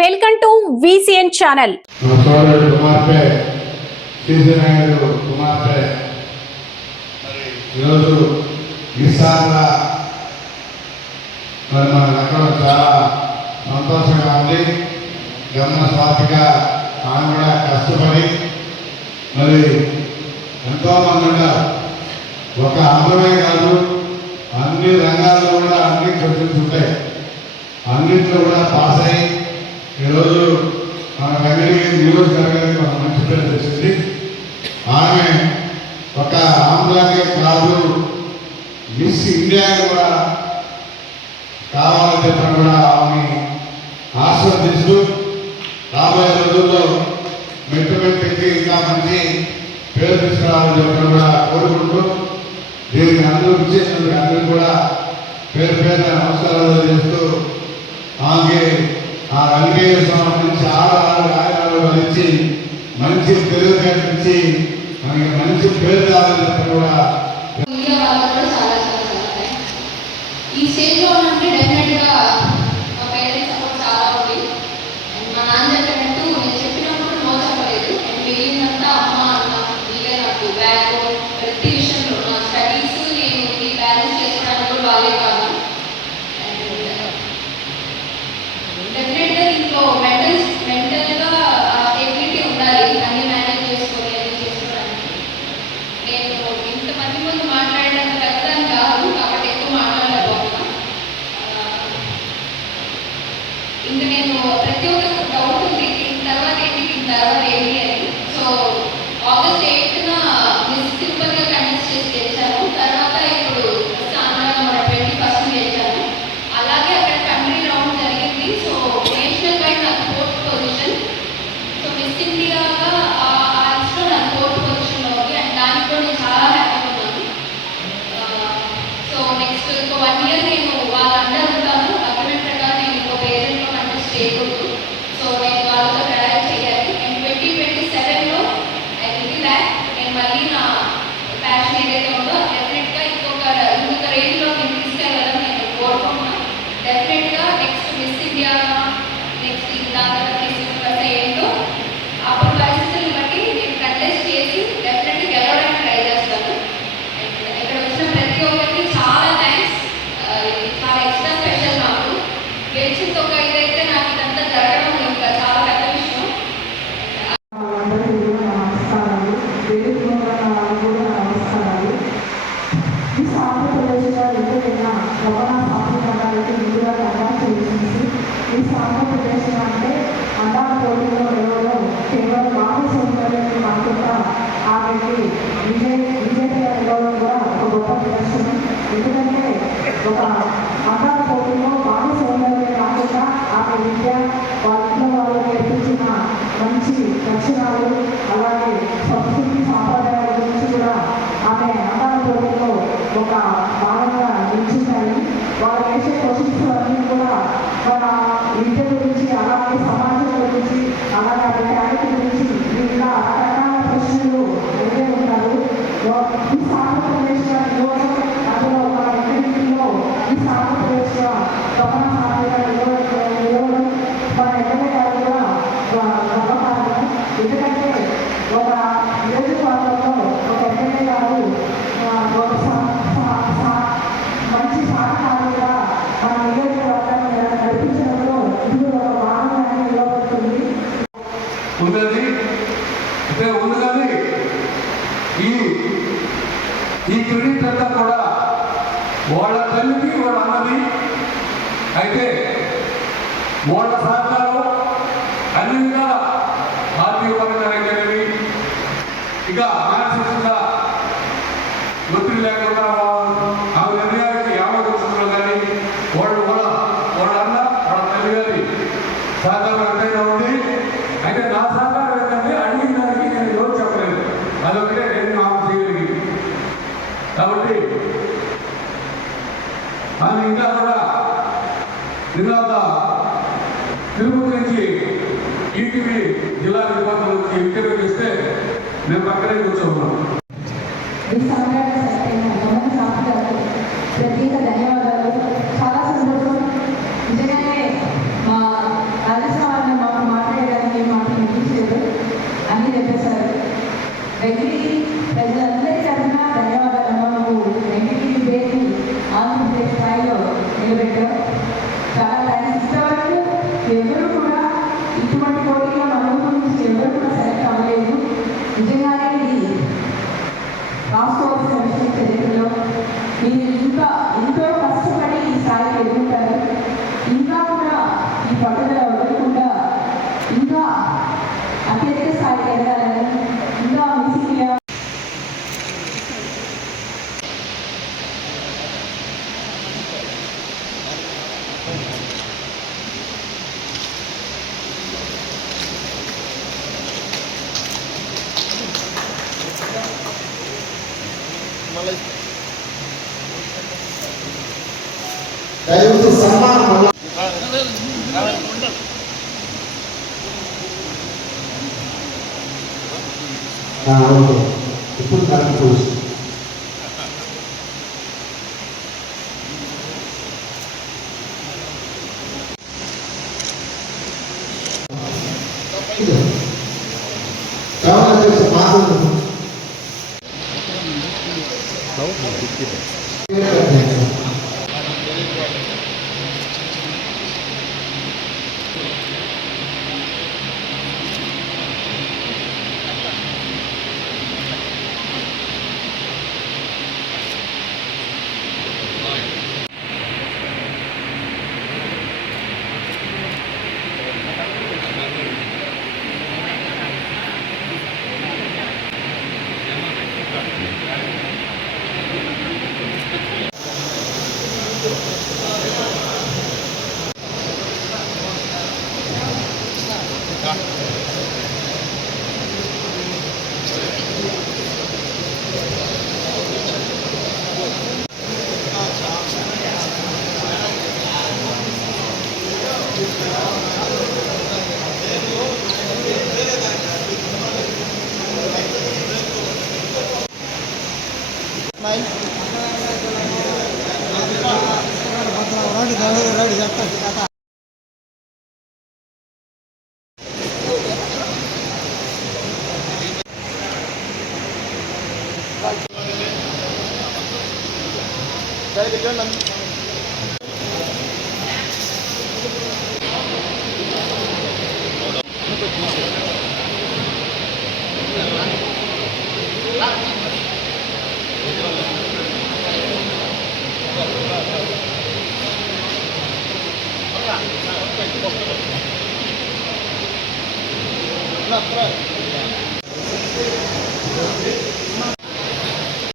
Welcome to VCN channel. ఈరోజు విశాఖ మరి మన లెక్కలో చాలా సంతోషంగా ఉంది. గమన స్వాతిగా ఆమె కూడా కష్టపడి మరి ఎంతోమంది ఉన్నారు. ఒక అందమే కాదు, అన్ని రంగాల్లో కూడా అన్ని క్వశ్చన్స్ ఉంటాయి. అన్నింటిలో కూడా పాస్ అయ్యి ఈరోజు మన వెంకటగిరి నియోజకవర్గానికి ఒక మంచి పేరు తెచ్చింది. ఆమె ఒక ఆంధ్రాకే కాదు, మిస్ ఇండియా కూడా కావాలని చెప్పిన కూడా ఆమె ఆస్వాదిస్తూ రాబోయే రోజుల్లో మెట్టుకి ఇంకా మంచి పేరు తీసుకురావాలని చెప్పిన కూడా కోరుకుంటూ దీనికి అందరూ ఇచ్చేసినందుకు అందరూ కూడా పేరు పేరు నమస్కారాలు చేస్తూ ఆమె ఆ వెంకయ్య స్వామి నుంచి ఆరు కలిసి మంచి తెలివితేటనిచ్చి మనకి మంచి పేరు రావాలని చెప్పి కూడా ఈ స్టేజ్లో ఉన్నప్పుడు డెఫినెట్గా మా పేరెంట్స్ సపోర్ట్ చాలా ఉంది. అండ్ మా నాన్న చెప్పినట్టు నేను చెప్పినప్పుడు నో చెప్పలేదు. అండ్ మిగిలినంతా అమ్మ అన్న వీళ్ళే నాకు బ్యాక్ బోన్. ప్రతి విషయంలో నా స్టడీస్ నేను ఈ బ్యాలెన్స్ చేసుకోవడానికి కూడా వాళ్ళే కాదు. అండ్ డెఫినెట్గా ఇంట్లో మెంటల్గా స్టెబిలిటీ ఉండాలి, అన్ని మేనేజ్ చేసుకొని అన్ని చేసుకోవడానికి. నేను ఇంతమంది ముందు మాట్లాడడానికి పెద్దదాన్ని కాదు కాబట్టి ఎక్కువ మాట్లాడలేకపోతున్నా. ఇంకా నేను ప్రతి ఒక్క డౌట్ ఉంది, దీని తర్వాత ఏంటి అని. సో August 8న మిస్ తిరుపతిగా కండక్ట్ చేసి గెలిచాను. తర్వాత ఇప్పుడు ఆంధ్రాలో మన 21st గెలిచాను. అలాగే అక్కడ కంట్రీ రౌండ్ జరిగింది. సో నేషనల్ వైడ్ నాకు 4th పొజిషన్. సో మిస్ ఇండియాగా ఆ లిస్ట్లో నాకు 4th పొజిషన్లో ఉంది. అండ్ దానికి కూడా నేను చాలా హ్యాపీగా ఉన్నాను. సో నెక్స్ట్ ఇంకో 1 year నేను వాళ్ళ అండర్ ఉంటాను. అగ్రిమెంట్ ప్రకారం నేను ఇంకో పేరెంట్లో కంటెస్ట్ చేయకూడదు. సో నేను వాళ్ళతో ట్రయల్ చేయాలి. అండ్ 2027లో ఐ విల్ బి బ్యాక్. నేను మళ్ళీ నా ప్యాషన్ ఏదైతే ఉందో డెఫినెట్గా ఇంకొక రేంజ్లో నేను తీసుకెళ్ళాలని నేను కోరుకుంటున్నాను. డెఫినెట్గా నెక్స్ట్ మిస్ ఇండియా, నెక్స్ట్ దాని తర్వాత మిస్ యూనివర్స్ ఏంటో అప్పుడు పరిస్థితులను బట్టి నేను కంటెస్ట్ చేసి డెఫినెట్గా గెలవడానికి ట్రై చేస్తాను. అండ్ ఇక్కడ వచ్చిన ప్రతి ఒక్కరికి చాలా థ్యాంక్స్. ఇది చాలా ఎక్స్ట్రా స్పెషల్ నాకు. గెలిచిన ఒక ఇదైతే నాకు ఇదంతా జరగడం ఇంకా చాలా పెద్ద విషయం. ఆంధ్రప్రదేశ్ అంటే అందాల పోటీలో గెలవడం కేవలం మానవ సౌందర్యాన్ని కాకుండా ఆమెకి విజేతగా గెలవడం కూడా ఒక గొప్ప నిదర్శనం. ఎందుకంటే ఒక అందాల పోటీలో మానవ సౌందర్యాన్ని కాకుండా ఆమె విద్య, వాళ్ళ ఇంట్లో వాళ్ళు నేర్పించిన మంచి లక్షణాలు, అలాగే సంస్కృతి సాంప్రదాయాల గురించి కూడా ఆమె అందాల పోటీలో ఒక భాగంగా నిలిచిందని. వాళ్ళ వేసే క్వశ్చన్స్ అన్నీ కూడా మన విద్య గురించి, అలాగే సమాజం గురించి, అలాగే ఆమె క్యారెక్టర్ గురించి ఇలా రకరకాల ప్రశ్నలు అడిగే ఉంటారు. ఈ ఆంధ్రప్రదేశ్గా అందులో మన వెంకటగిరిలో ఈ ఆంధ్రప్రదేశ్గా గమన సాధ్యంగా నిలవడం మన ఎమ్మెల్యే గారు కూడా గర్వకారణం. ఎందుకంటే ఒక నియోజకవర్గంలో ఒక ఎమ్మెల్యే గారు మంచి సహకారులుగా మన నియోజకవర్గాన్ని నడిపించడంలో ఇది ఒక భాగంగా నిలబడుతుంది. ఉన్నది అంటే ఉంది. కానీ ఈ క్రెడిట్ అంతా కూడా వాళ్ళ తల్లికి వాళ్ళ అన్నది. అయితే వాళ్ళ సహకారం అన్ని విధాల ఆర్థిక పరంగా అయితేనేవి, ఇక మానసికంగా ఒత్తిడి లేకుండా ఆమె నిర్ణయానికి 50% కానీ వాళ్ళు కూడా వాళ్ళ అన్న వాళ్ళ తల్లి గారి సహకారం ఎంతైనా ఉంది. అయితే నా సహకారం ఏంటంటే అడిగిన దానికి నేను ఎవరు చెప్పలేదు, అదొకటే నేను ఆమె చేయగలిగింది. కాబట్టి ఆమె ఇంకా కూడా నిన్న తిరుపతి నుంచి ఈటీవీ జిల్లా రిపోర్టర్ వచ్చి ఇంటర్వ్యూ చేస్తే నేను పక్కనే కూర్చోన్నాను. ప్రత్యేక ధన్యవాదాలు. చాలా సంతోషం. నిజంగానే మా రాజస్థాన్ ఎవరు కూడా ఇటువంటి పోటీలో నలుగురు నుంచి ఎవరు కూడా సెలెక్ట్ అవ్వలేదు. నిజంగానే ఇది రాసుకోవాల్సిన విషయం చరిత్రలో. మీరు ఇంకా ఎంతో కష్టపడి ఈ స్థాయికి ఎదుగుతారు. ఇంకా కూడా ఈ పట్టుదల వదలకుండా ఇంకా అత్యధిక స్థాయికి ఎదగాలని, ఇంకా మిస్ ఇండియా దయచేసి సన్మానం వల్ల ఓకే ఇప్పుడు కరెక్ట్ చూసి కావాలంటే మాత్రం